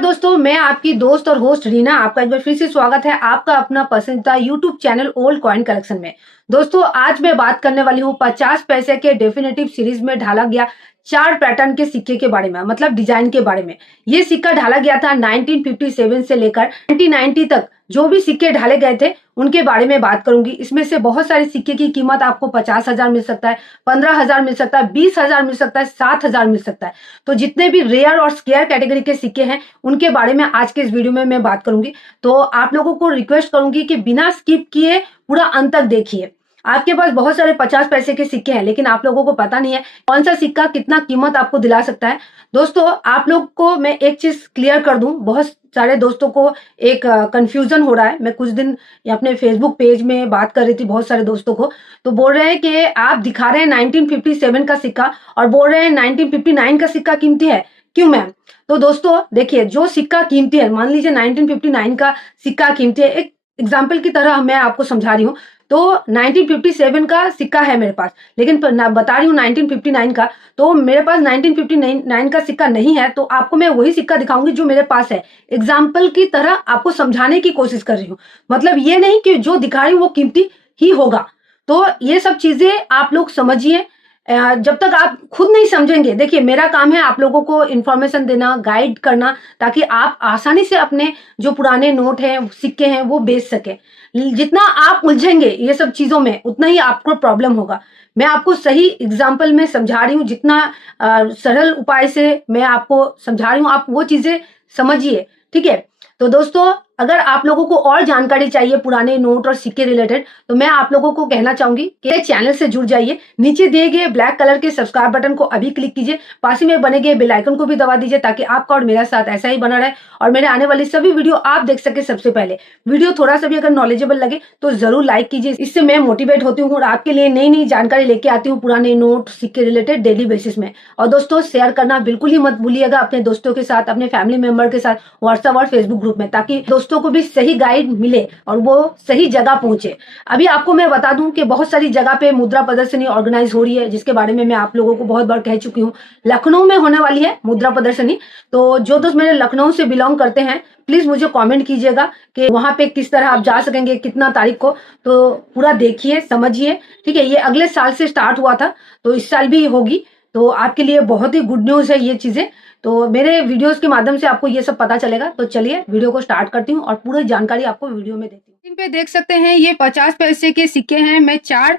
दोस्तों, मैं आपकी दोस्त और होस्ट रीना आपका एक बार फिर से स्वागत है आपका अपना पसंदीदा YouTube channel old coin collection में। दोस्तों, आज मैं बात करने वाली हूँ 50 पैसे के डेफिनेटिव सीरीज में ढाला गया 4 पैटर्न के सिक्के के बारे में, मतलब डिजाइन के बारे में। ये सिक्का ढाला गया था 1957 से लेकर 1990 तक। जो भी सिक्के ढाले गए थे उनके बारे में बात करूंगी। इसमें से बहुत सारे सिक्के की कीमत आपको 50,000 मिल सकता है, 15,000 मिल सकता है, 20,000 मिल सकता है, 7,000 मिल सकता है। तो जितने भी रेयर और स्केयर कैटेगरी के सिक्के हैं उनके बारे में आज के इस वीडियो में मैं बात करूंगी। तो आप लोगों को रिक्वेस्ट करूंगी कि बिना स्किप किए पूरा अंत तक देखिए। आपके पास बहुत सारे 50 पैसे के सिक्के हैं, लेकिन आप लोगों को पता नहीं है कौन सा सिक्का कितना कीमत आपको दिला सकता है। दोस्तों, आप लोग को मैं एक चीज क्लियर कर दूं, बहुत सारे दोस्तों को एक कंफ्यूजन हो रहा है। मैं कुछ दिन अपने फेसबुक पेज में बात कर रही थी बहुत सारे दोस्तों को, तो बोल रहे हैं कि आप दिखा रहे हैं 1957 का सिक्का और बोल रहे हैं 1959 का सिक्का कीमती है, क्यों मैम? तो दोस्तों देखिए, जो सिक्का कीमती है, मान लीजिए 1959 का सिक्का कीमती है, एक एग्जाम्पल की तरह मैं आपको समझा रही हूँ। तो 1957 का सिक्का है मेरे पास, लेकिन बता रही हूँ 1959 का, तो मेरे पास 1959 का सिक्का नहीं है, तो आपको मैं वही सिक्का दिखाऊंगी जो मेरे पास है। एग्जाम्पल की तरह आपको समझाने की कोशिश कर रही हूँ, मतलब ये नहीं कि जो दिखा रही हूँ वो कीमती ही होगा। तो ये सब चीजें आप लोग समझिए। जब तक आप खुद नहीं समझेंगे, देखिए मेरा काम है आप लोगों को इन्फॉर्मेशन देना, गाइड करना, ताकि आप आसानी से अपने जो पुराने नोट हैं, सिक्के हैं, वो बेच सके। जितना आप उलझेंगे ये सब चीजों में, उतना ही आपको प्रॉब्लम होगा। मैं आपको सही एग्जाम्पल में समझा रही हूँ, जितना सरल उपाय से मैं आपको समझा रही हूँ, आप वो चीजें समझिए, ठीक है? तो दोस्तों, अगर आप लोगों को और जानकारी चाहिए पुराने नोट और सिक्के रिलेटेड, तो मैं आप लोगों को कहना चाहूंगी कि चैनल से जुड़ जाइए। नीचे दिए गए ब्लैक कलर के सब्सक्राइब बटन को अभी क्लिक कीजिए, पास ही में बने गए बेल आइकन को भी दबा दीजिए, ताकि आपका और मेरा साथ ऐसा ही बना रहे और मेरे आने वाली सभी वीडियो आप देख सके सबसे पहले। वीडियो थोड़ा सा भी अगर नॉलेजेबल लगे तो जरूर लाइक कीजिए, इससे मैं मोटिवेट होती हूँ और आपके लिए नई नई जानकारी लेके आती हूँ पुराने नोट सिक्के रिलेटेड डेली बेसिस में। और दोस्तों, शेयर करना बिल्कुल ही मत भूलिएगा अपने दोस्तों के साथ, अपने फैमिली मेंबर के साथ, व्हाट्सएप और फेसबुक ग्रुप में, ताकि दोस्तों को भी सही गाइड मिले और वो सही जगह पहुंचे। अभी आपको मैं बता दूं कि बहुत सारी जगह पे मुद्रा प्रदर्शनी ऑर्गेनाइज हो रही है, जिसके बारे में मैं आप लोगों को बहुत बार कह चुकी हूँ। लखनऊ में होने वाली है मुद्रा प्रदर्शनी। तो जो दोस्त मेरे लखनऊ से बिलोंग करते हैं, प्लीज मुझे कमेंट कीजिएगा कि वहां पे किस तरह आप जा सकेंगे, कितना तारीख को। तो पूरा देखिए, समझिए, ठीक है? ये अगले साल से स्टार्ट हुआ था, तो इस साल भी होगी। तो आपके लिए बहुत ही गुड न्यूज है ये चीजें। तो मेरे वीडियोस के माध्यम से आपको ये सब पता चलेगा। तो चलिए वीडियो को स्टार्ट करती हूँ और पूरी जानकारी आपको वीडियो में देती हूँ। इन पे देख सकते हैं ये 50 पैसे के सिक्के हैं। मैं 4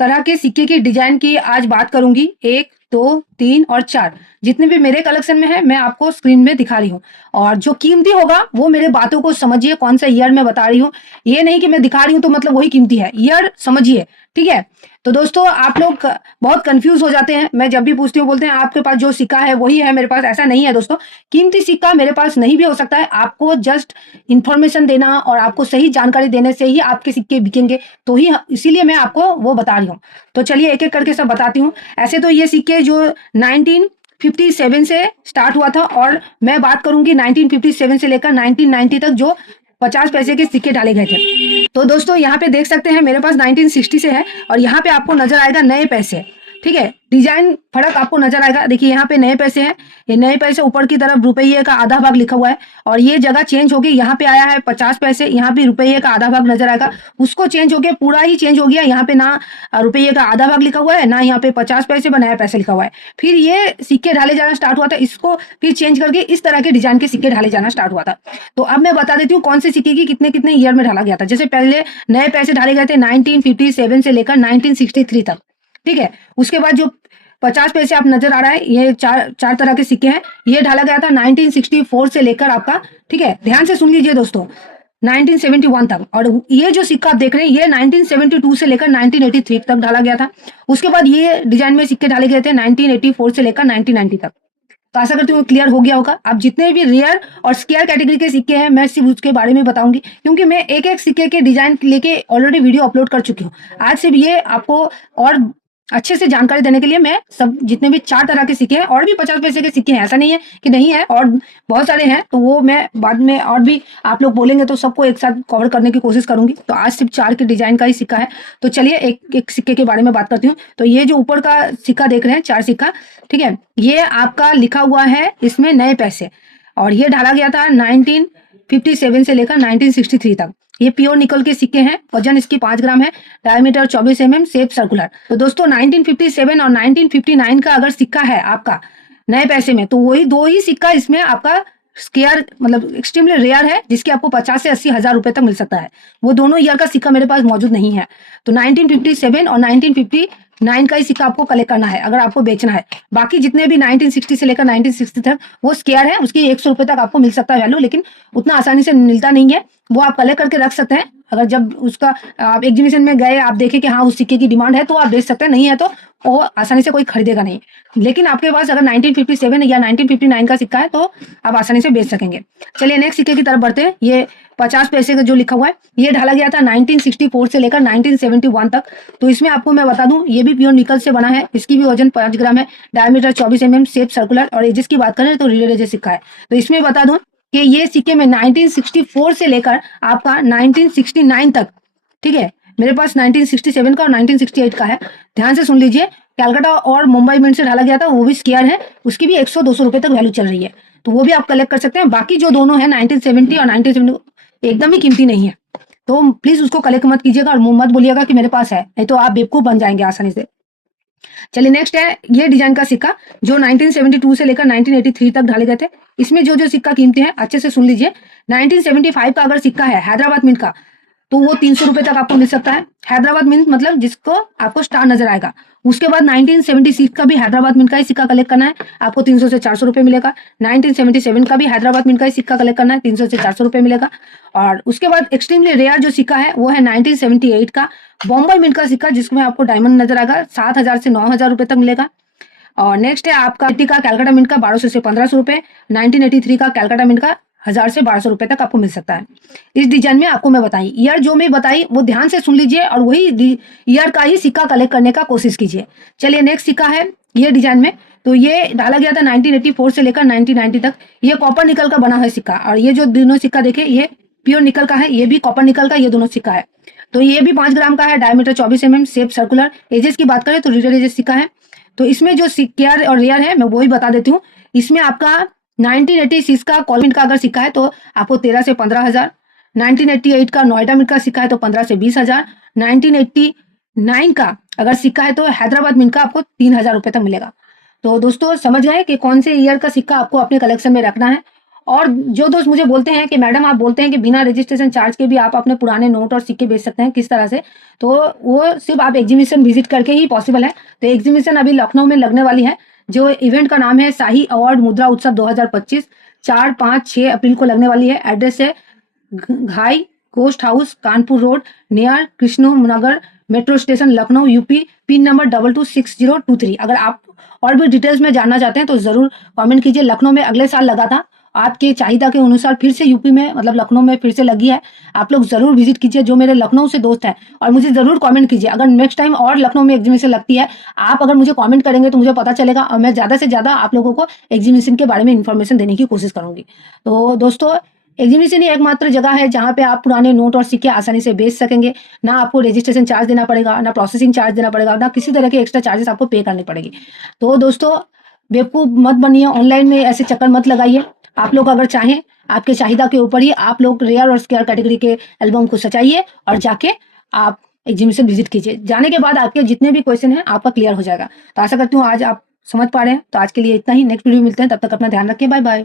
तरह के सिक्के की डिजाइन की आज बात करूंगी। 1, 2, 3 और 4 जितने भी मेरे कलेक्शन में है मैं आपको स्क्रीन में दिखा रही हूँ। और जो कीमती होगा वो मेरे बातों को समझिए, कौन सा ईयर मैं बता रही हूँ। ये नहीं कि मैं दिखा रही हूँ तो मतलब वही कीमती है, ईयर समझिए, ठीक है? तो दोस्तों, आप लोग बहुत कंफ्यूज हो जाते हैं, मैं जब भी पूछती हूँ बोलते हैं आपके पास जो सिक्का है वही है मेरे पास। ऐसा नहीं है दोस्तों, कीमती सिक्का मेरे पास नहीं भी हो सकता है। आपको जस्ट इन्फॉर्मेशन देना और आपको सही जानकारी देने से ही आपके सिक्के बिकेंगे, तो ही इसीलिए मैं आपको वो बता रही हूँ। तो चलिए एक एक करके सब बताती हूँ। ऐसे तो ये सिक्के जो 1957 से स्टार्ट हुआ था, और मैं बात करूंगी 1957 से लेकर 1990 तक जो 50 पैसे के सिक्के डाले गए थे। तो दोस्तों, यहाँ पे देख सकते हैं मेरे पास 1960 से है, और यहाँ पे आपको नजर आएगा नए पैसे, ठीक है? डिजाइन फर्क आपको नजर आएगा। देखिए यहाँ पे नए पैसे हैं, ये नए पैसे ऊपर की तरफ रुपये का आधा भाग लिखा हुआ है, और ये जगह चेंज होगी, यहाँ पे आया है 50 पैसे, यहाँ पे रुपये का आधा भाग नजर आएगा। उसको चेंज हो गया, पूरा ही चेंज हो गया। यहाँ पे ना रुपये का आधा भाग लिखा हुआ है, ना यहाँ पे 50 पैसे बनाया पैसे लिखा हुआ है। फिर ये सिक्के ढाले जाना स्टार्ट हुआ था, इसको फिर चेंज करके इस तरह के डिजाइन के सिक्के ढाले जाना स्टार्ट हुआ था। तो अब मैं बता देती हूँ कौन से सिक्के की कितने कितने ईयर में ढाला गया था। जैसे पहले नए पैसे ढाले गए थे 1957 से लेकर 1963 तक, ठीक है? उसके बाद जो 50 पैसे आप नजर आ रहा है, ये चार तरह के सिक्के हैं, ये ढाला गया था 1964 से लेकर आपका, ठीक है? ध्यान से सुन लीजिए दोस्तों, 1971 तक। और ये जो सिक्का आप देख रहे हैं ये 1972 से लेकर 1983 तक ढाला गया था। उसके बाद ये डिजाइन में सिक्के ढाले गए थे 1984 से लेकर 1990 तक। तो आशा करती हूँ क्लियर हो गया होगा। अब जितने भी रेयर और स्केयर कैटेगरी के सिक्के हैं मैं सिर्फ उसके बारे में बताऊंगी, क्योंकि मैं एक एक सिक्के के डिजाइन लेके ऑलरेडी वीडियो अपलोड कर चुकी हूँ। आज से भी ये आपको और अच्छे से जानकारी देने के लिए मैं सब जितने भी 4 तरह के सिक्के हैं, और भी 50 पैसे के सिक्के हैं, ऐसा नहीं है कि नहीं है, और बहुत सारे हैं, तो वो मैं बाद में और भी आप लोग बोलेंगे तो सबको एक साथ कवर करने की कोशिश करूंगी। तो आज सिर्फ 4 के डिजाइन का ही सिक्का है। तो चलिए एक एक सिक्के के बारे में बात करती हूँ। तो ये जो ऊपर का सिक्का देख रहे हैं 4 सिक्का, ठीक है, ये आपका लिखा हुआ है इसमें नए पैसे, और ये ढाला गया था 1957 से लेकर 1963 तक। ये प्योर निकल के सिक्के हैं, वजन इसकी 5 ग्राम है, डायमीटर 24 mm, शेप सर्कुलर। तो दोस्तों 1957 और 1959 का अगर सिक्का है आपका नए पैसे में, तो वही दो ही सिक्का इसमें आपका स्केयर मतलब एक्सट्रीमली रेयर है, जिसके आपको 50 से 80 हजार रुपए तक मिल सकता है। वो दोनों ईयर का सिक्का मेरे पास मौजूद नहीं है। तो 1957 और 1959 का ही सिक्का आपको कलेक्ट करना है अगर आपको बेचना है। बाकी जितने भी 1960 से लेकर 1960 तक वो स्केयर है, उसकी 100 रुपए तक आपको मिल सकता है वैल्यू, लेकिन उतना आसानी से मिलता नहीं है। वो आप कलेक्ट करके रख सकते हैं। अगर जब उसका आप एग्जीबिशन में गए, आप देखें कि हाँ उस सिक्के की डिमांड है, तो आप बेच सकते हैं, नहीं है तो वो आसानी से कोई खरीदेगा नहीं। लेकिन आपके पास अगर 1957 या 1959 का सिक्का है तो आप आसानी से बेच सकेंगे। चलिए नेक्स्ट सिक्के की तरफ बढ़ते हैं। ये 50 पैसे का जो लिखा हुआ है, ये ढाला गया था 1964 से लेकर 1971 तक। तो इसमें आपको मैं बता दूं, ये भी प्योर निकल से बना है, इसकी भी वजन 5 ग्राम है, डायमीटर 24 mm, शेप सर्कुलर, और एजेस की बात करें तो रिलेटेड सिक्का है। तो इसमें बता दूं कि ये सिक्के में 1964 से लेकर आपका 1969 तक, ठीक है, मेरे पास 1967 का और 1968 का है। ध्यान से सुन लीजिए, कलकत्ता और मुंबई मिंट से ढाला गया था, वो भी स्केयर है, उसकी भी 100-200 रुपए तक वैल्यू चल रही है, तो वो भी आप कलेक्ट कर सकते हैं। बाकी जो दोनों है 1970 और 1970 एकदम ही कीमती नहीं है, तो प्लीज उसको कलेक्ट मत कीजिएगा और मुंह मत बोलिएगा कि मेरे पास है, नहीं तो आप बेवकूफ बन जाएंगे आसानी से। चलिए नेक्स्ट है ये डिजाइन का सिक्का जो 1972 से लेकर 1983 तक ढाले गए थे। इसमें जो जो सिक्का कीमती है अच्छे से सुन लीजिए। 1975 का अगर सिक्का है हैदराबाद मिंट का, तो वो 300 रुपए तक आपको मिल सकता है। हैदराबाद मिंट मतलब जिसको आपको स्टार नजर आएगा। उसके बाद 1976 का भी हैदराबाद मिंट का ही सिक्का कलेक्ट करना है, आपको 300 से 400 रुपए मिलेगा। 1977 का भी हैदराबाद मिंट का ही सिक्का कलेक्ट करना है, 300 से 400 रुपए मिलेगा। और उसके बाद एक्सट्रीमली रेयर जो सिक्का है वो है 1978 का बॉम्बे मिंट का सिक्का, जिसमें आपको डायमंड नजर आएगा, 7,000 से 9,000 रुपए तक मिलेगा। और नेक्स्ट है आपका 80 का कैलकाटा मिंट का 1200 से 1500 रुपए। 1983 का कैलकाटा मिंट का 1000 से 1200 रुपए तक आपको मिल सकता है। इस डिजाइन में आपको मैं बताई ईयर जो मैं बताई वो ध्यान से सुन लीजिए और वही ईयर का ही सिक्का कलेक्ट करने का कोशिश कीजिए। चलिए नेक्स्ट सिक्का है ये डिजाइन में, तो ये डाला गया था 1984 से लेकर 1990 तक। ये कॉपर निकल का बना है सिक्का, और ये जो दोनों सिक्का देखे ये प्योर निकल का है, ये भी कॉपर निकल का, ये दोनों सिक्का है। तो ये भी 5 ग्राम का है, diameter 24 mm, shape circular. Edges की बात करें तो रिटेल एजेस सिक्का है। तो इसमें जो सिक्केयर और रेयर है मैं वही बता देती हूँ। इसमें आपका 1986 का कॉलमिंट का अगर सिक्का है तो आपको 13 से 15,000। 1988 का नोएडा मिंट का सिक्का है तो 15 से 20,000। 1989 का अगर सिक्का है तो हैदराबाद मिंट का आपको 3,000 रुपए तक मिलेगा। तो दोस्तों समझ गए कि कौन से ईयर का सिक्का आपको अपने कलेक्शन में रखना है। और जो दोस्त मुझे बोलते हैं कि मैडम आप बोलते हैं कि बिना रजिस्ट्रेशन चार्ज के भी आप अपने पुराने नोट और सिक्के बेच सकते हैं, किस तरह से, तो वो सिर्फ आप एग्जीबिशन विजिट करके ही पॉसिबल है। तो एग्जीबिशन अभी लखनऊ में लगने वाली है, जो इवेंट का नाम है शाही अवार्ड मुद्रा उत्सव 2025, 4, 5, 6 अप्रैल को लगने वाली है। एड्रेस है Ghai coast house, Kanpur road, near Krishna Nagar metro station, Lucknow, UP. Pin number 226023। अगर आप और भी डिटेल्स में जानना चाहते हैं तो जरूर कमेंट कीजिए। लखनऊ में अगले साल लगा था, आपके चाहिए के अनुसार फिर से यूपी में मतलब लखनऊ में फिर से लगी है। आप लोग जरूर विजिट कीजिए, जो मेरे लखनऊ से दोस्त हैं, और मुझे जरूर कमेंट कीजिए अगर नेक्स्ट टाइम और लखनऊ में एग्जीबिशन लगती है। आप अगर मुझे कमेंट करेंगे तो मुझे पता चलेगा, और मैं ज्यादा से ज्यादा आप लोगों को एग्जीबिशन के बारे में इन्फॉर्मेशन देने की कोशिश करूंगी। तो दोस्तों एग्जीबिशन ही एकमात्र जगह है जहां पे आप पुराने नोट और सिक्के आसानी से बेच सकेंगे। ना आपको रजिस्ट्रेशन चार्ज देना पड़ेगा, ना प्रोसेसिंग चार्ज देना पड़ेगा, ना किसी तरह के एक्स्ट्रा चार्जेस आपको पे करनी पड़ेगी। तो दोस्तों बेवकूफ मत बनिए, ऑनलाइन में ऐसे चक्कर मत लगाइए। आप लोग अगर चाहें, आपके चाहिदा के ऊपर ही आप लोग रेयर और स्केयर कैटेगरी के एल्बम को सजाइए और जाके आप एग्जीबिशन विजिट कीजिए। जाने के बाद आपके जितने भी क्वेश्चन हैं आपका क्लियर हो जाएगा। तो आशा करती हूँ आज आप समझ पा रहे हैं। तो आज के लिए इतना ही, नेक्स्ट वीडियो मिलते हैं, तब तक अपना ध्यान रखिए, बाय बाय।